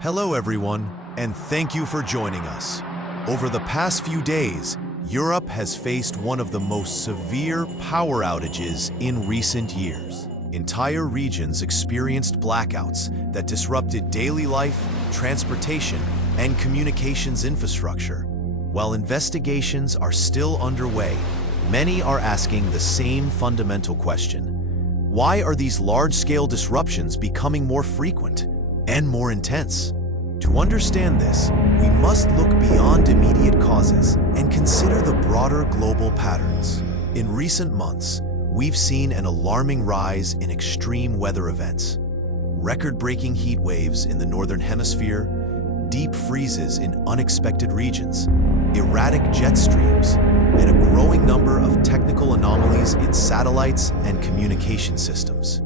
Hello everyone, and thank you for joining us. Over the past few days, Europe has faced one of the most severe power outages in recent years. Entire regions experienced blackouts that disrupted daily life, transportation, and communications infrastructure. While investigations are still underway, many are asking the same fundamental question. Why are these large-scale disruptions becoming more frequent and more intense? To understand this, we must look beyond immediate causes and consider the broader global patterns. In recent months, we've seen an alarming rise in extreme weather events. Record-breaking heat waves in the Northern Hemisphere, deep freezes in unexpected regions, erratic jet streams, and a growing number of technical anomalies in satellites and communication systems.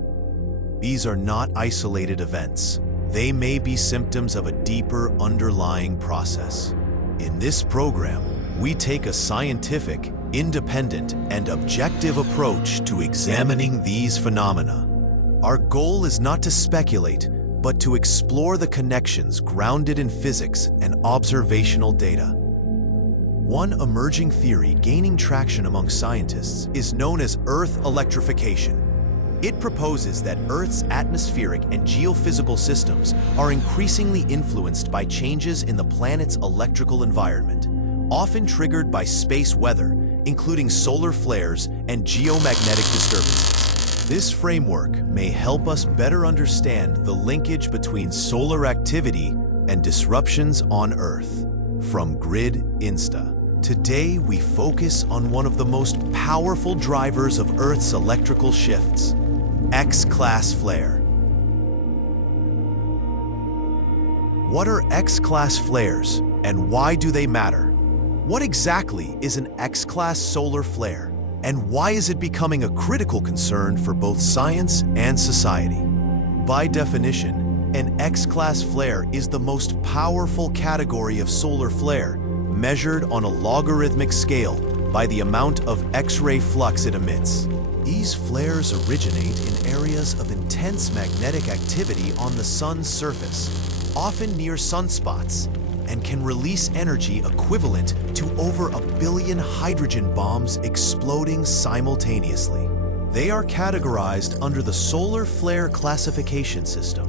These are not isolated events. They may be symptoms of a deeper underlying process. In this program, we take a scientific, independent, and objective approach to examining these phenomena. Our goal is not to speculate, but to explore the connections grounded in physics and observational data. One emerging theory gaining traction among scientists is known as Earth electrification. It proposes that Earth's atmospheric and geophysical systems are increasingly influenced by changes in the planet's electrical environment, often triggered by space weather, including solar flares and geomagnetic disturbances. This framework may help us better understand the linkage between solar activity and disruptions on Earth. From Grid Insta. Today, we focus on one of the most powerful drivers of Earth's electrical shifts, X-class flare. What are X-class flares, and why do they matter? What exactly is an X-class solar flare, and why is it becoming a critical concern for both science and society? By definition, an X-class flare is the most powerful category of solar flare, measured on a logarithmic scale by the amount of X-ray flux it emits. These flares originate in areas of intense magnetic activity on the sun's surface, often near sunspots, and can release energy equivalent to over 1 billion hydrogen bombs exploding simultaneously. They are categorized under the solar flare classification system,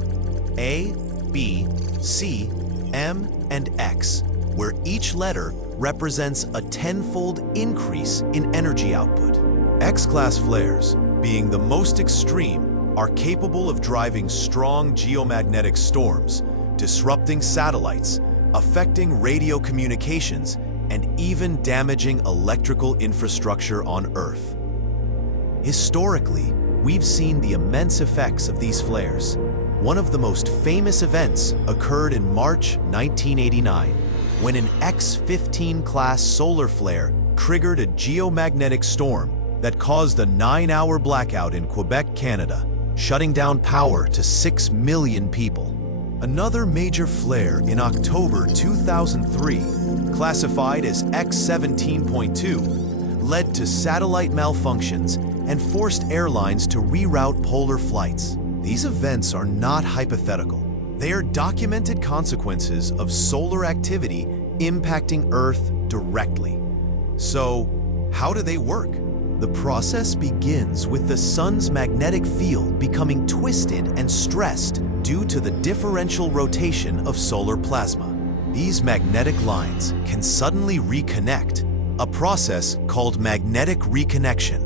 A, B, C, M, and X, where each letter represents a 10-fold increase in energy output. X-class flares, being the most extreme, are capable of driving strong geomagnetic storms, disrupting satellites, affecting radio communications, and even damaging electrical infrastructure on Earth. Historically, we've seen the immense effects of these flares. One of the most famous events occurred in March 1989, when an X-15 class solar flare triggered a geomagnetic storm that caused a 9-hour blackout in Quebec, Canada, shutting down power to 6 million people. Another major flare in October 2003, classified as X-17.2, led to satellite malfunctions and forced airlines to reroute polar flights. These events are not hypothetical. They are documented consequences of solar activity impacting Earth directly. So, how do they work? The process begins with the sun's magnetic field becoming twisted and stressed due to the differential rotation of solar plasma. These magnetic lines can suddenly reconnect, a process called magnetic reconnection,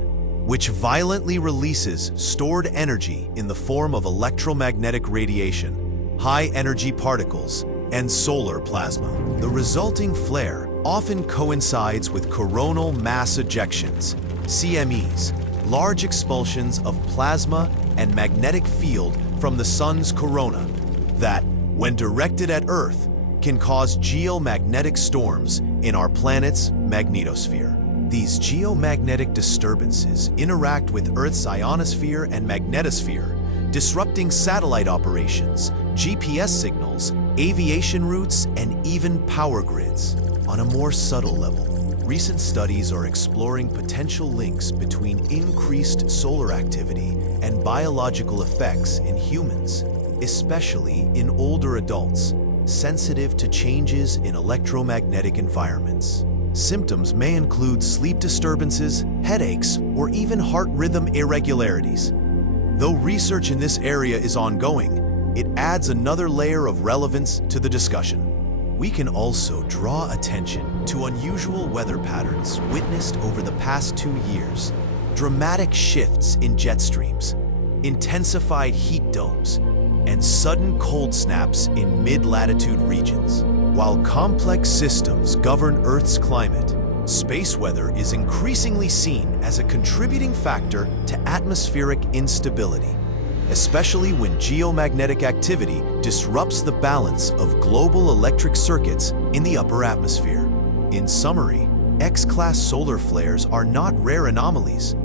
which violently releases stored energy in the form of electromagnetic radiation, high-energy particles, and solar plasma. The resulting flare often coincides with coronal mass ejections, CMEs, large expulsions of plasma and magnetic field from the sun's corona that, when directed at Earth, can cause geomagnetic storms in our planet's magnetosphere. These geomagnetic disturbances interact with Earth's ionosphere and magnetosphere, disrupting satellite operations, GPS signals, aviation routes, and even power grids. On a more subtle level, recent studies are exploring potential links between increased solar activity and biological effects in humans, especially in older adults, sensitive to changes in electromagnetic environments. Symptoms may include sleep disturbances, headaches, or even heart rhythm irregularities. Though research in this area is ongoing, it adds another layer of relevance to the discussion. We can also draw attention to unusual weather patterns witnessed over the past 2 years. Dramatic shifts in jet streams, intensified heat domes, and sudden cold snaps in mid-latitude regions. While complex systems govern Earth's climate, space weather is increasingly seen as a contributing factor to atmospheric instability, especially when geomagnetic activity disrupts the balance of global electric circuits in the upper atmosphere. In summary, X-class solar flares are not rare anomalies.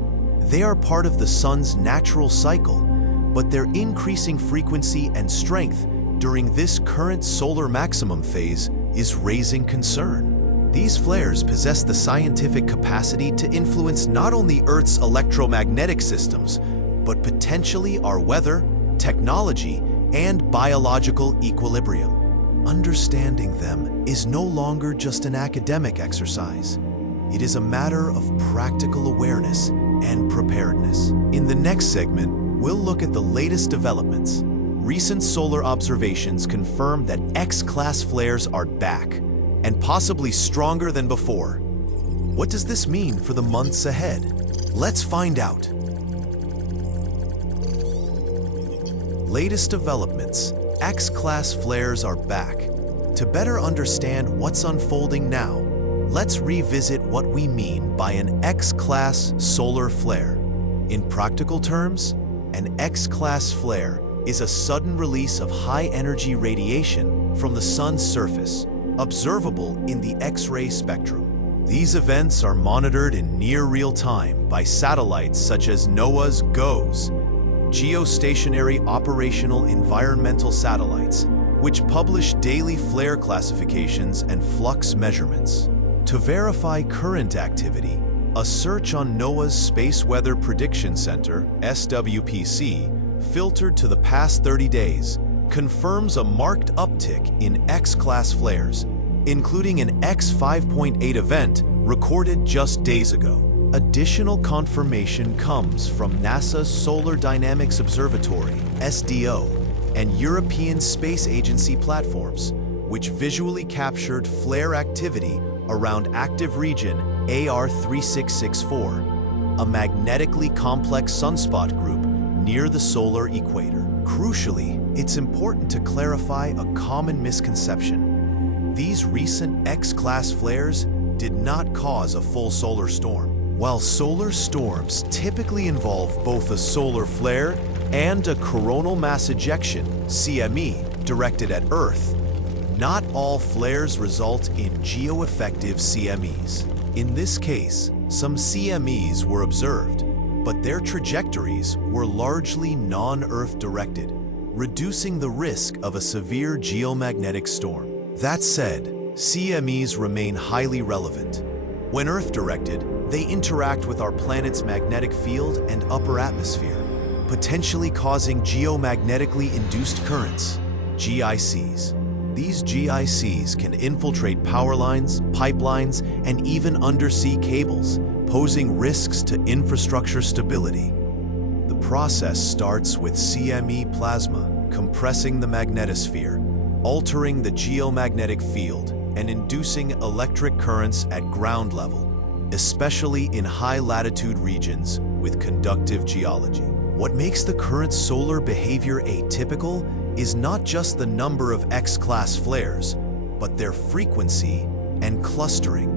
They are part of the sun's natural cycle, but their increasing frequency and strength during this current solar maximum phase is raising concern. These flares possess the scientific capacity to influence not only Earth's electromagnetic systems, but potentially our weather, technology, and biological equilibrium. Understanding them is no longer just an academic exercise. It is a matter of practical awareness and preparedness. In the next segment, we'll look at the latest developments. Recent solar observations confirm that X-class flares are back, and possibly stronger than before. What does this mean for the months ahead? Let's find out. Latest developments. X-class flares are back. To better understand what's unfolding now, let's revisit what we mean by an X-class solar flare. In practical terms, an X-class flare is a sudden release of high-energy radiation from the sun's surface, observable in the X-ray spectrum. These events are monitored in near real time by satellites such as NOAA's GOES, Geostationary Operational Environmental Satellites, which publish daily flare classifications and flux measurements. To verify current activity, a search on NOAA's Space Weather Prediction Center, SWPC, filtered to the past 30 days, confirms a marked uptick in X-class flares, including an X5.8 event recorded just days ago. Additional confirmation comes from NASA's Solar Dynamics Observatory, SDO, and European Space Agency platforms, which visually captured flare activity around active region AR3664, a magnetically complex sunspot group near the solar equator. Crucially, it's important to clarify a common misconception. These recent X-class flares did not cause a full solar storm. While solar storms typically involve both a solar flare and a coronal mass ejection, CME, directed at Earth, not all flares result in geo-effective CMEs. In this case, some CMEs were observed, but their trajectories were largely non-Earth directed, reducing the risk of a severe geomagnetic storm. That said, CMEs remain highly relevant. When Earth-directed, they interact with our planet's magnetic field and upper atmosphere, potentially causing geomagnetically induced currents, GICs. These GICs can infiltrate power lines, pipelines, and even undersea cables, posing risks to infrastructure stability. The process starts with CME plasma, compressing the magnetosphere, altering the geomagnetic field, and inducing electric currents at ground level, especially in high-latitude regions with conductive geology. What makes the current solar behavior atypical is not just the number of X-class flares, but their frequency and clustering.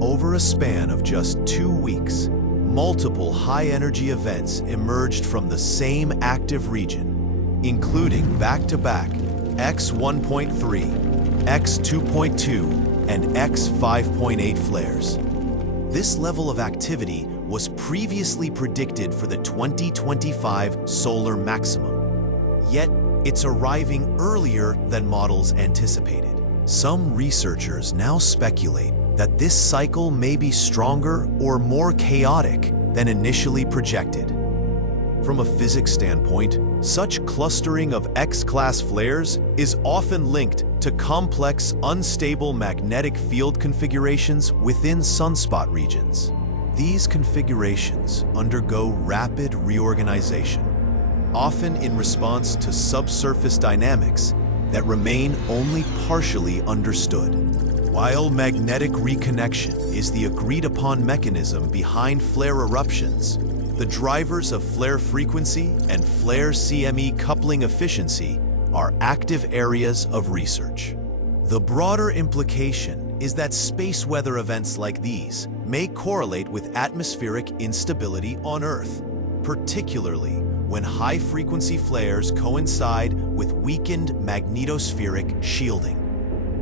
Over a span of just 2 weeks, multiple high-energy events emerged from the same active region, including back-to-back X1.3, X2.2, and X5.8 flares. This level of activity was previously predicted for the 2025 solar maximum, yet it's arriving earlier than models anticipated. Some researchers now speculate that this cycle may be stronger or more chaotic than initially projected. From a physics standpoint, Such clustering of X-class flares is often linked to complex, unstable magnetic field configurations within sunspot regions. These configurations undergo rapid reorganization, often in response to subsurface dynamics that remain only partially understood. While magnetic reconnection is the agreed-upon mechanism behind flare eruptions, the drivers of flare frequency and flare CME coupling efficiency are active areas of research. The broader implication is that space weather events like these may correlate with atmospheric instability on Earth, particularly when high-frequency flares coincide with weakened magnetospheric shielding.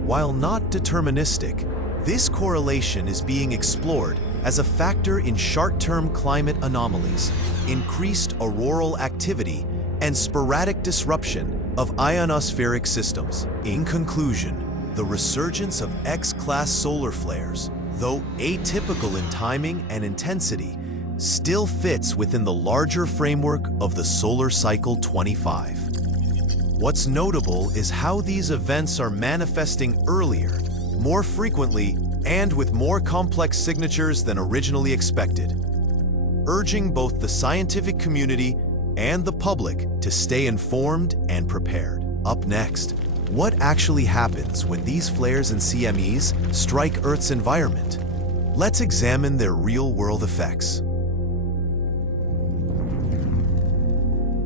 While not deterministic, this correlation is being explored as a factor in short-term climate anomalies, increased auroral activity, and sporadic disruption of ionospheric systems. In conclusion, the resurgence of X-class solar flares, though atypical in timing and intensity, still fits within the larger framework of the solar cycle 25. What's notable is how these events are manifesting earlier, more frequently, and with more complex signatures than originally expected, urging both the scientific community and the public to stay informed and prepared. Up next, what actually happens when these flares and CMEs strike Earth's environment? Let's examine their real-world effects.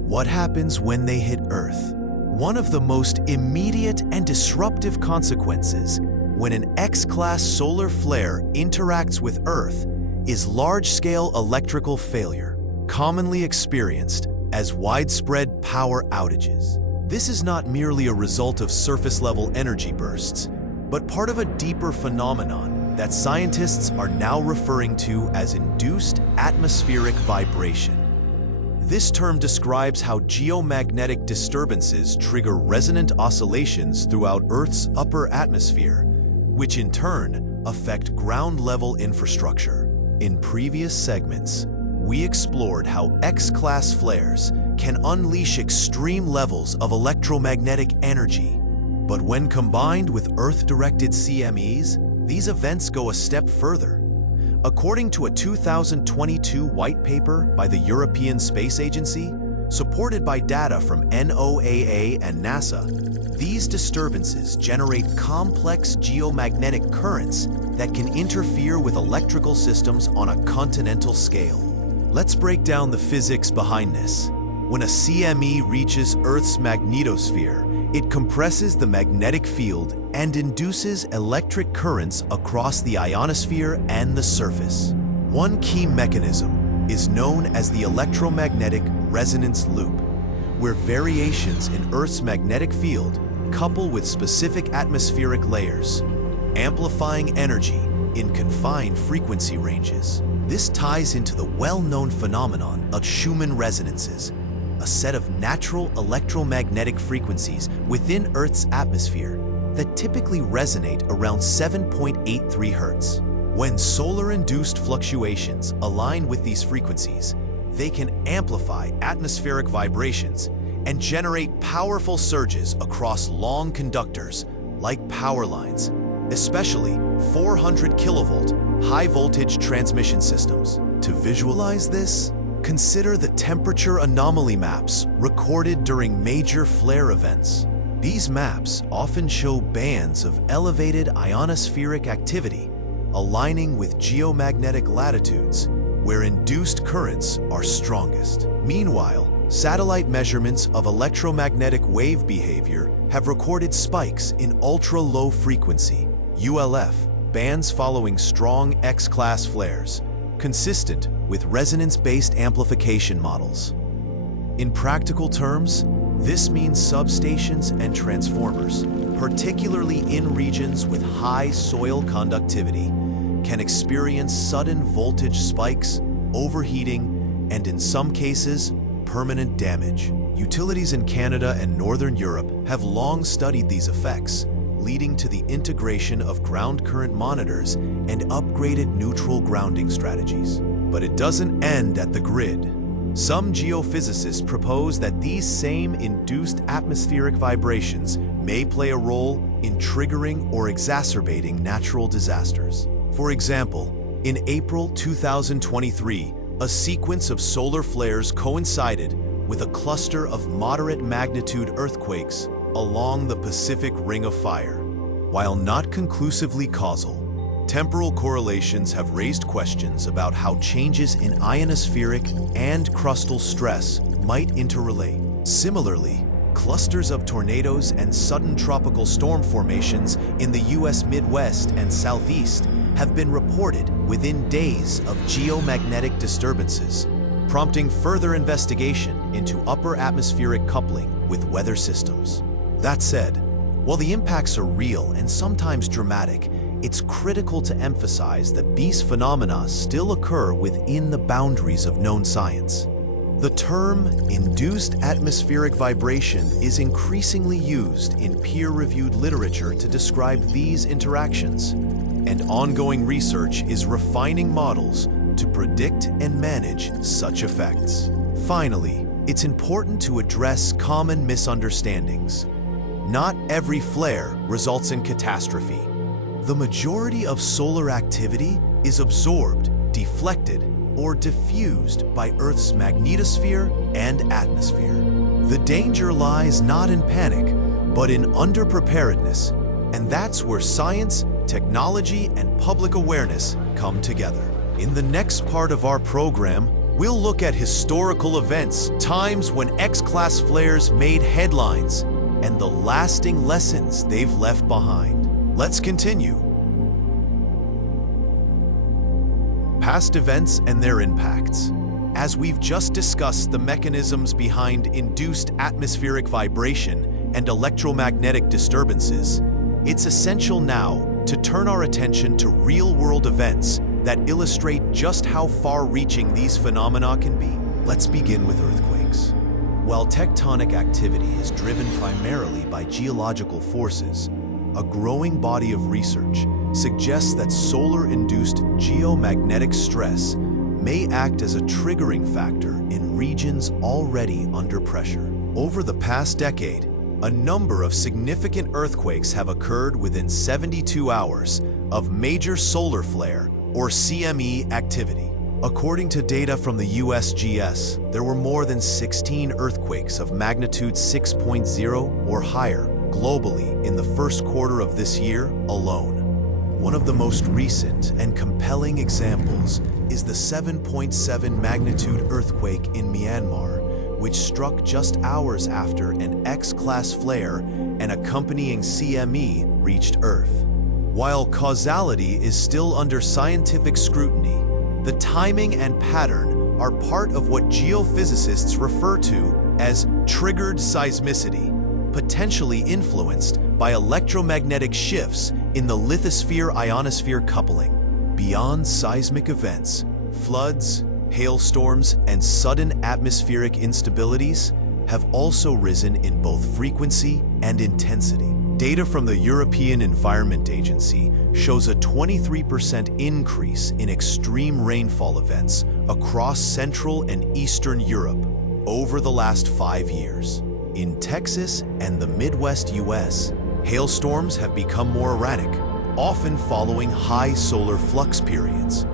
What happens when they hit Earth? One of the most immediate and disruptive consequences when an X-class solar flare interacts with Earth is large-scale electrical failure, commonly experienced as widespread power outages. This is not merely a result of surface-level energy bursts, but part of a deeper phenomenon that scientists are now referring to as induced atmospheric vibration. This term describes how geomagnetic disturbances trigger resonant oscillations throughout Earth's upper atmosphere, which in turn affect ground-level infrastructure. In previous segments, we explored how X-class flares can unleash extreme levels of electromagnetic energy. But when combined with Earth-directed CMEs, these events go a step further. According to a 2022 white paper by the European Space Agency, supported by data from NOAA and NASA, these disturbances generate complex geomagnetic currents that can interfere with electrical systems on a continental scale. Let's break down the physics behind this. When a CME reaches Earth's magnetosphere, it compresses the magnetic field and induces electric currents across the ionosphere and the surface. One key mechanism is known as the electromagnetic resonance loop, where variations in Earth's magnetic field couple with specific atmospheric layers, amplifying energy in confined frequency ranges. This ties into the well-known phenomenon of Schumann resonances, a set of natural electromagnetic frequencies within Earth's atmosphere that typically resonate around 7.83 Hz. When solar-induced fluctuations align with these frequencies, they can amplify atmospheric vibrations and generate powerful surges across long conductors like power lines, especially 400 kilovolt high-voltage transmission systems. To visualize this, consider the temperature anomaly maps recorded during major flare events. These maps often show bands of elevated ionospheric activity aligning with geomagnetic latitudes where induced currents are strongest. Meanwhile, satellite measurements of electromagnetic wave behavior have recorded spikes in ultra-low frequency (ULF) bands following strong X-class flares, consistent with resonance-based amplification models. In practical terms, this means substations and transformers, particularly in regions with high soil conductivity, can experience sudden voltage spikes, overheating, and in some cases, permanent damage. Utilities in Canada and Northern Europe have long studied these effects, leading to the integration of ground current monitors and upgraded neutral grounding strategies. But it doesn't end at the grid. Some geophysicists propose that these same induced atmospheric vibrations may play a role in triggering or exacerbating natural disasters. For example, in April 2023, a sequence of solar flares coincided with a cluster of moderate magnitude earthquakes along the Pacific Ring of Fire. While not conclusively causal, temporal correlations have raised questions about how changes in ionospheric and crustal stress might interrelate. Similarly, clusters of tornadoes and sudden tropical storm formations in the U.S. Midwest and Southeast have been reported within days of geomagnetic disturbances, prompting further investigation into upper atmospheric coupling with weather systems. That said, while the impacts are real and sometimes dramatic, it's critical to emphasize that these phenomena still occur within the boundaries of known science. The term induced atmospheric vibration is increasingly used in peer-reviewed literature to describe these interactions, and ongoing research is refining models to predict and manage such effects. Finally, it's important to address common misunderstandings. Not every flare results in catastrophe. The majority of solar activity is absorbed, deflected, or diffused by Earth's magnetosphere and atmosphere. The danger lies not in panic, but in underpreparedness, and that's where science, technology, and public awareness come together. In the next part of our program, we'll look at historical events, times when X-class flares made headlines, and the lasting lessons they've left behind. Let's continue. Past events and their impacts. As we've just discussed the mechanisms behind induced atmospheric vibration and electromagnetic disturbances, it's essential now to turn our attention to real-world events that illustrate just how far-reaching these phenomena can be. Let's begin with earthquakes. While tectonic activity is driven primarily by geological forces, a growing body of research suggests that solar-induced geomagnetic stress may act as a triggering factor in regions already under pressure. Over the past decade, a number of significant earthquakes have occurred within 72 hours of major solar flare or CME activity. According to data from the USGS, there were more than 16 earthquakes of magnitude 6.0 or higher globally in the first quarter of this year alone. One of the most recent and compelling examples is the 7.7 magnitude earthquake in Myanmar, which struck just hours after an X-class flare and accompanying CME reached Earth. While causality is still under scientific scrutiny, the timing and pattern are part of what geophysicists refer to as triggered seismicity, potentially influenced by electromagnetic shifts in the lithosphere-ionosphere coupling. Beyond seismic events, floods, hailstorms, and sudden atmospheric instabilities have also risen in both frequency and intensity. Data from the European Environment Agency shows a 23% increase in extreme rainfall events across Central and Eastern Europe over the last 5 years. In Texas and the Midwest US, hailstorms have become more erratic, often following high solar flux periods.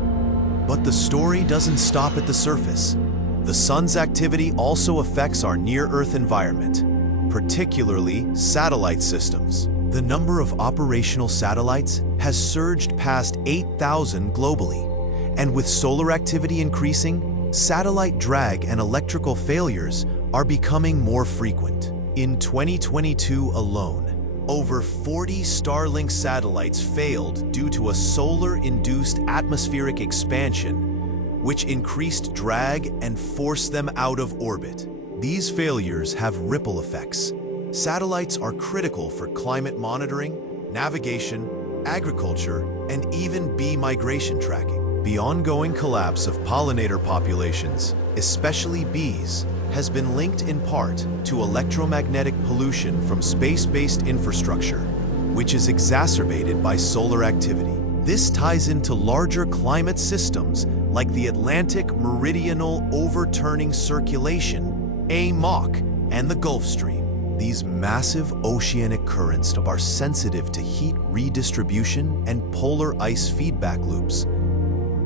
But the story doesn't stop at the surface. The sun's activity also affects our near-Earth environment, particularly satellite systems. The number of operational satellites has surged past 8,000 globally, and with solar activity increasing, satellite drag and electrical failures are becoming more frequent. In 2022 alone, over 40 Starlink satellites failed due to a solar-induced atmospheric expansion, which increased drag and forced them out of orbit. These failures have ripple effects. Satellites are critical for climate monitoring, navigation, agriculture, and even bee migration tracking. The ongoing collapse of pollinator populations, especially bees, has been linked in part to electromagnetic pollution from space-based infrastructure, which is exacerbated by solar activity. This ties into larger climate systems like the Atlantic Meridional Overturning Circulation, AMOC, and the Gulf Stream. These massive oceanic currents are sensitive to heat redistribution and polar ice feedback loops,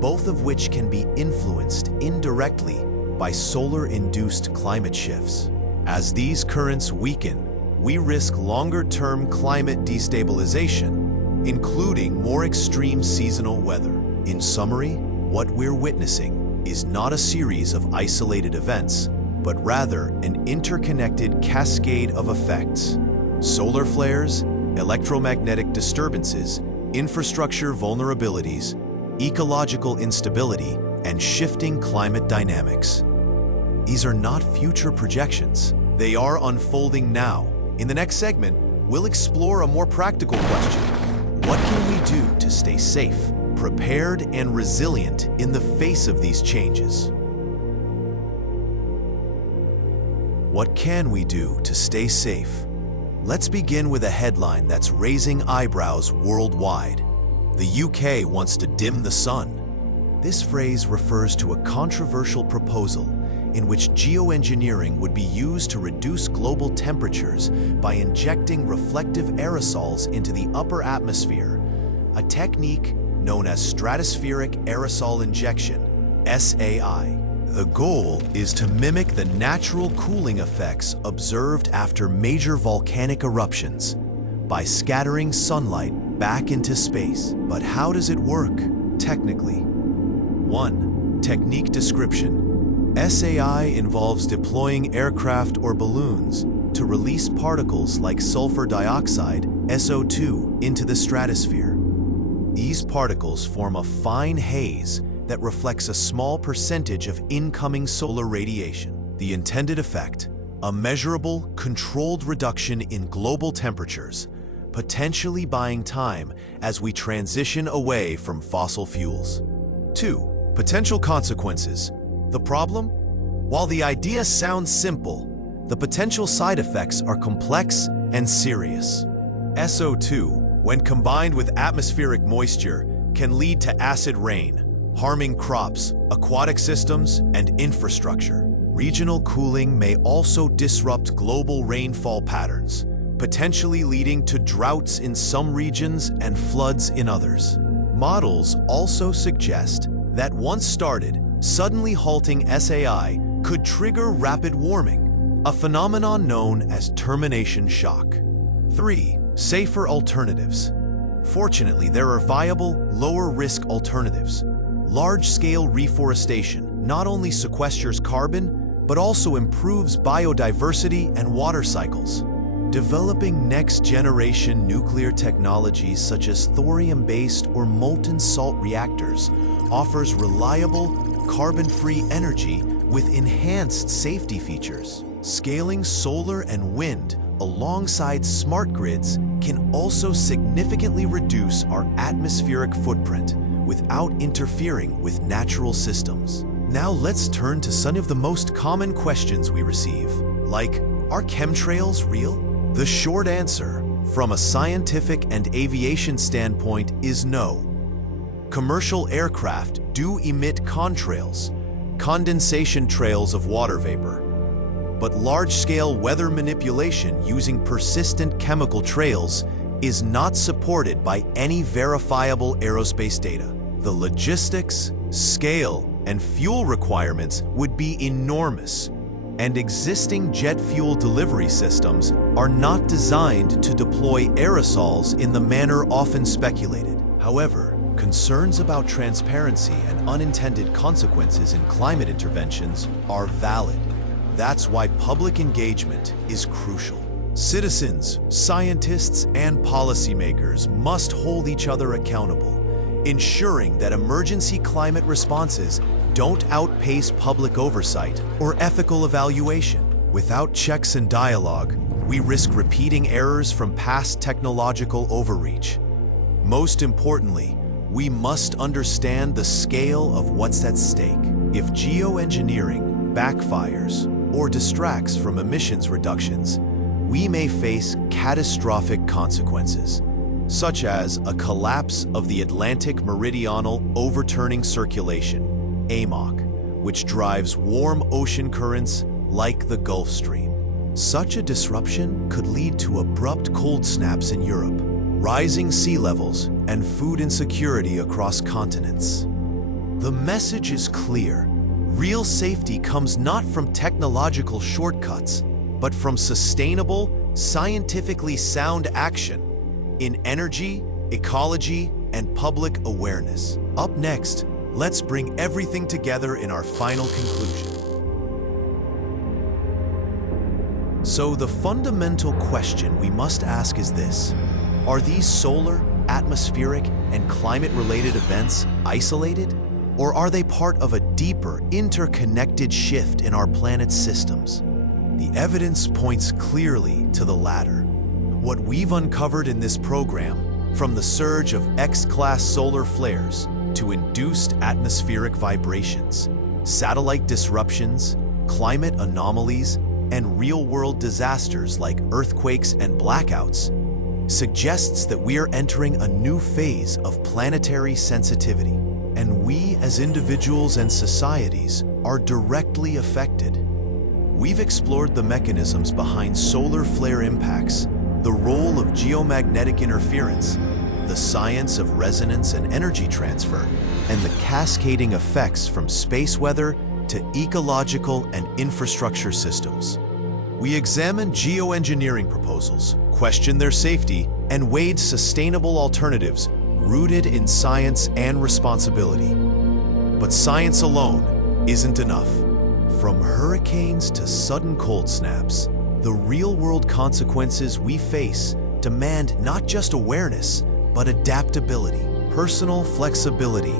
both of which can be influenced indirectly by solar-induced climate shifts. As these currents weaken, we risk longer-term climate destabilization, including more extreme seasonal weather. In summary, what we're witnessing is not a series of isolated events, but rather an interconnected cascade of effects. Solar flares, electromagnetic disturbances, infrastructure vulnerabilities, ecological instability, and shifting climate dynamics. These are not future projections. They are unfolding now. In the next segment, we'll explore a more practical question. What can we do to stay safe, prepared, and resilient in the face of these changes? What can we do to stay safe? Let's begin with a headline that's raising eyebrows worldwide. The UK wants to dim the sun. This phrase refers to a controversial proposal in which geoengineering would be used to reduce global temperatures by injecting reflective aerosols into the upper atmosphere, a technique known as stratospheric aerosol injection, SAI. The goal is to mimic the natural cooling effects observed after major volcanic eruptions by scattering sunlight back into space. But how does it work, technically? 1. Technique description. SAI involves deploying aircraft or balloons to release particles like sulfur dioxide, SO2, into the stratosphere. These particles form a fine haze that reflects a small percentage of incoming solar radiation. The intended effect: a measurable, controlled reduction in global temperatures, potentially buying time as we transition away from fossil fuels. 2. Potential consequences. The problem? While the idea sounds simple, the potential side effects are complex and serious. SO2, when combined with atmospheric moisture, can lead to acid rain, harming crops, aquatic systems, and infrastructure. Regional cooling may also disrupt global rainfall patterns, potentially leading to droughts in some regions and floods in others. Models also suggest that once started, suddenly halting SAI could trigger rapid warming, a phenomenon known as termination shock. 3. Safer alternatives. Fortunately, there are viable, lower-risk alternatives. Large-scale reforestation not only sequesters carbon, but also improves biodiversity and water cycles. Developing next-generation nuclear technologies such as thorium-based or molten salt reactors offers reliable, carbon-free energy with enhanced safety features. Scaling solar and wind alongside smart grids can also significantly reduce our atmospheric footprint without interfering with natural systems. Now let's turn to some of the most common questions we receive, like, are chemtrails real? The short answer, from a scientific and aviation standpoint, is no. Commercial aircraft do emit contrails, condensation trails of water vapor. But large-scale weather manipulation using persistent chemical trails is not supported by any verifiable aerospace data. The logistics, scale, and fuel requirements would be enormous, and existing jet fuel delivery systems are not designed to deploy aerosols in the manner often speculated. However, concerns about transparency and unintended consequences in climate interventions are valid. That's why public engagement is crucial. Citizens, scientists, and policymakers must hold each other accountable, ensuring that emergency climate responses don't outpace public oversight or ethical evaluation. Without checks and dialogue, we risk repeating errors from past technological overreach. Most importantly, we must understand the scale of what's at stake. If geoengineering backfires or distracts from emissions reductions, we may face catastrophic consequences, such as a collapse of the Atlantic Meridional Overturning Circulation, AMOC, which drives warm ocean currents like the Gulf Stream. Such a disruption could lead to abrupt cold snaps in Europe, rising sea levels, and food insecurity across continents. The message is clear. Real safety comes not from technological shortcuts, but from sustainable, scientifically sound action in energy, ecology, and public awareness. Up next, let's bring everything together in our final conclusion. So the fundamental question we must ask is this: are these solar, atmospheric, and climate-related events isolated? Or are they part of a deeper, interconnected shift in our planet's systems? The evidence points clearly to the latter. What we've uncovered in this program, from the surge of X-class solar flares to induced atmospheric vibrations, satellite disruptions, climate anomalies, and real-world disasters like earthquakes and blackouts, suggests that we are entering a new phase of planetary sensitivity. And we, as individuals and societies, are directly affected. We've explored the mechanisms behind solar flare impacts, the role of geomagnetic interference, the science of resonance and energy transfer, and the cascading effects from space weather to ecological and infrastructure systems. We examined geoengineering proposals, questioned their safety, and weighed sustainable alternatives rooted in science and responsibility. But science alone isn't enough. From hurricanes to sudden cold snaps, the real-world consequences we face demand not just awareness, but adaptability, personal flexibility,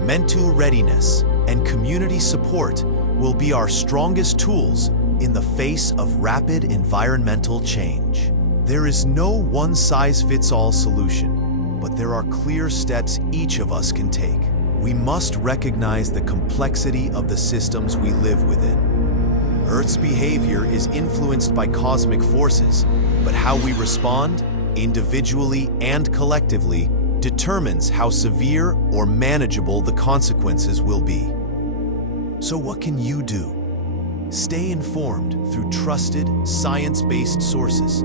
mental readiness, and community support will be our strongest tools in the face of rapid environmental change. There is no one-size-fits-all solution, but there are clear steps each of us can take. We must recognize the complexity of the systems we live within. Earth's behavior is influenced by cosmic forces, but how we respond, individually and collectively, determines how severe or manageable the consequences will be. So what can you do? Stay informed through trusted, science-based sources.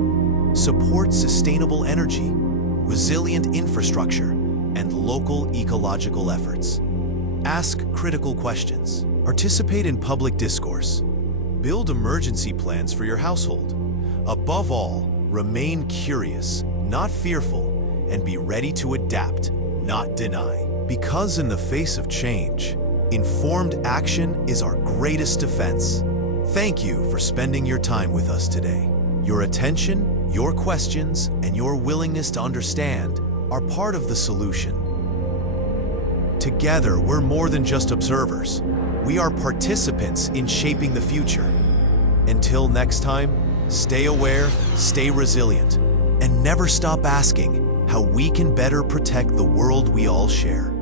Support sustainable energy, resilient infrastructure, and local ecological efforts. Ask critical questions. Participate in public discourse. Build emergency plans for your household. Above all, remain curious, not fearful, and be ready to adapt, not deny. Because in the face of change, informed action is our greatest defense. Thank you for spending your time with us today. Your attention, your questions, and your willingness to understand are part of the solution. Together, we're more than just observers. We are participants in shaping the future. Until next time, stay aware, stay resilient, and never stop asking how we can better protect the world we all share.